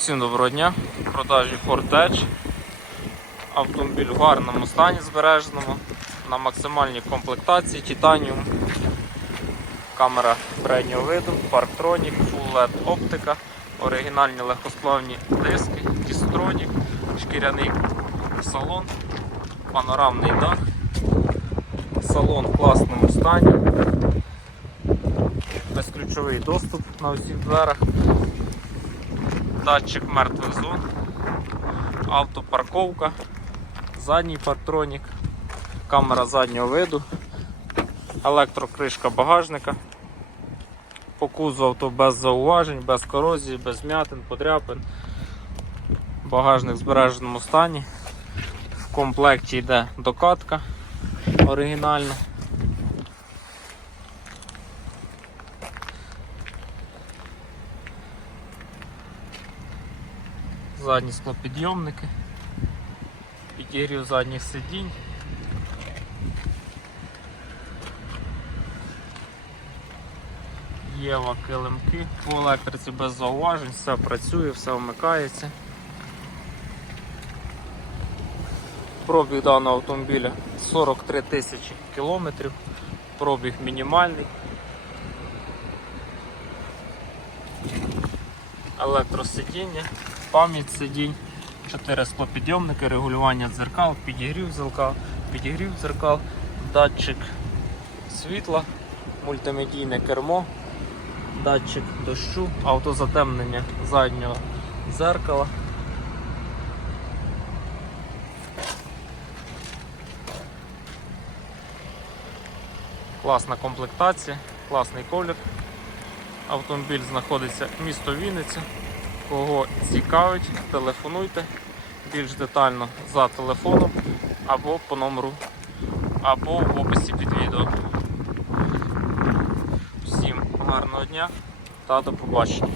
Всім доброго дня. В продажі Ford. Автомобіль в гарному стані збереженому, на максимальній комплектації Titanium. Камера переднього виду, Parktronic, Full LED оптика, оригінальні легкосплавні диски, Distronic, шкіряний салон, панорамний дах, салон в класному стані, безключовий доступ на усіх дверах датчик мертвих зон, автопарковка, задній партронік, камера заднього виду, електрокришка багажника. По кузову авто без зауважень, без корозії, без м'ятин, подряпин. Багажник в збереженому стані. В комплекті йде докатка оригінальна. Задні склопідйомники, підігрів задніх сидінь. Єва килимки, по електриці без зауважень, все працює, все вмикається. Пробіг даного автомобіля 43 тисячі кілометрів, пробіг мінімальний. Електросидіння, пам'ять сидінь, 4 склопідйомники, регулювання дзеркал, підігрів дзеркал, підігрів дзеркал, датчик світла, мультимедійне кермо, датчик дощу, автозатемнення заднього дзеркала. Класна комплектація, класний колір. Автомобіль знаходиться місто Вінниця. Кого цікавить, телефонуйте більш детально за телефоном або по номеру, або в описі під відео. Всім гарного дня та до побачення.